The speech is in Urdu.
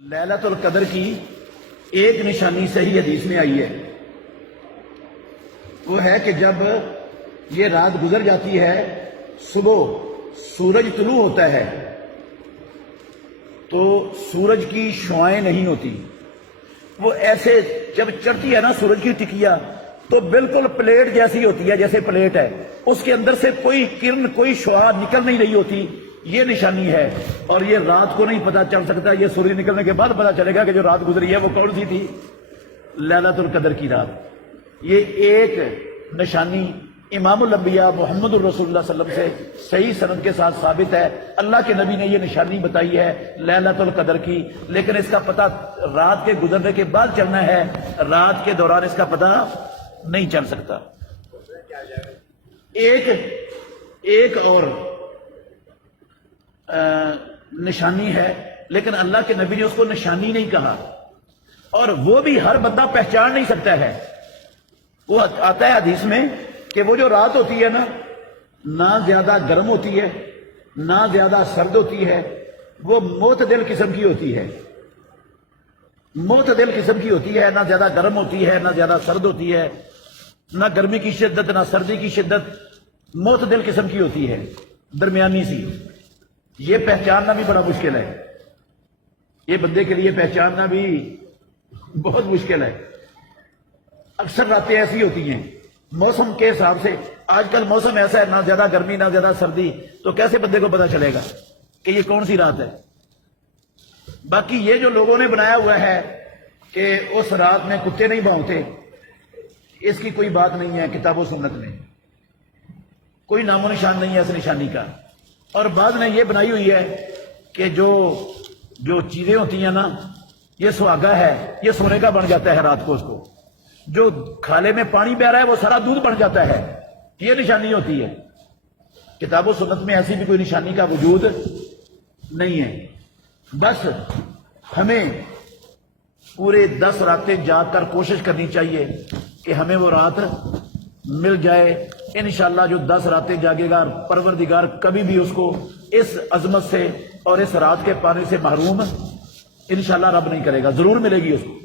لیلۃ القدر کی ایک نشانی صحیح حدیث میں آئی ہے، وہ ہے کہ جب یہ رات گزر جاتی ہے، صبح سورج طلوع ہوتا ہے تو سورج کی شعائیں نہیں ہوتی، وہ ایسے جب چڑھتی ہے نا سورج کی ٹکیا تو بالکل پلیٹ جیسی ہوتی ہے، جیسے پلیٹ ہے، اس کے اندر سے کوئی کرن کوئی شعاع نکل نہیں رہی ہوتی، یہ نشانی ہے۔ اور یہ رات کو نہیں پتہ چل سکتا، یہ سورج نکلنے کے بعد پتہ چلے گا کہ جو رات گزری ہے وہ کون سی تھی، لیلۃ القدر کی رات۔ یہ ایک نشانی امام الانبیاء محمد الرسول اللہ صلی اللہ علیہ وسلم سے صحیح سند کے ساتھ ثابت ہے، اللہ کے نبی نے یہ نشانی بتائی ہے لیلۃ القدر کی، لیکن اس کا پتہ رات کے گزرنے کے بعد چلنا ہے، رات کے دوران اس کا پتہ نہیں چل سکتا۔ ایک اور نشانی ہے، لیکن اللہ کے نبی نے اس کو نشانی نہیں کہا، اور وہ بھی ہر بندہ پہچان نہیں سکتا ہے۔ وہ آتا ہے حدیث میں کہ وہ جو رات ہوتی ہے نا، نہ زیادہ گرم ہوتی ہے نہ زیادہ سرد ہوتی ہے، وہ معتدل قسم کی ہوتی ہے، معتدل قسم کی ہوتی ہے، نہ زیادہ گرم ہوتی ہے نہ زیادہ سرد ہوتی ہے، نہ گرمی کی شدت نہ سردی کی شدت، معتدل قسم کی ہوتی ہے، درمیانی سی۔ یہ پہچاننا بھی بڑا مشکل ہے، یہ بندے کے لیے پہچاننا بھی بہت مشکل ہے۔ اکثر راتیں ایسی ہوتی ہیں موسم کے حساب سے، آج کل موسم ایسا ہے، نہ زیادہ گرمی نہ زیادہ سردی، تو کیسے بندے کو پتہ چلے گا کہ یہ کون سی رات ہے؟ باقی یہ جو لوگوں نے بنایا ہوا ہے کہ اس رات میں کتے نہیں بھونکتے، اس کی کوئی بات نہیں ہے کتاب و سنت میں، کوئی نام و نشان نہیں ہے اس نشانی کا۔ اور بعض نے یہ بنائی ہوئی ہے کہ جو چیزیں ہوتی ہیں نا، یہ سہاگا ہے، یہ سونے کا بن جاتا ہے رات کو، اس کو جو کھالے میں پانی بہ رہا ہے وہ سارا دودھ بن جاتا ہے، یہ نشانی ہوتی ہے۔ کتاب و سنت میں ایسی بھی کوئی نشانی کا وجود نہیں ہے۔ بس ہمیں پورے 10 راتیں جاگ کر کوشش کرنی چاہیے کہ ہمیں وہ رات مل جائے۔ انشاءاللہ جو 10 راتیں جاگے گا، پروردگار کبھی بھی اس کو اس عظمت سے اور اس رات کے پانے سے محروم انشاءاللہ رب نہیں کرے گا، ضرور ملے گی اس کو۔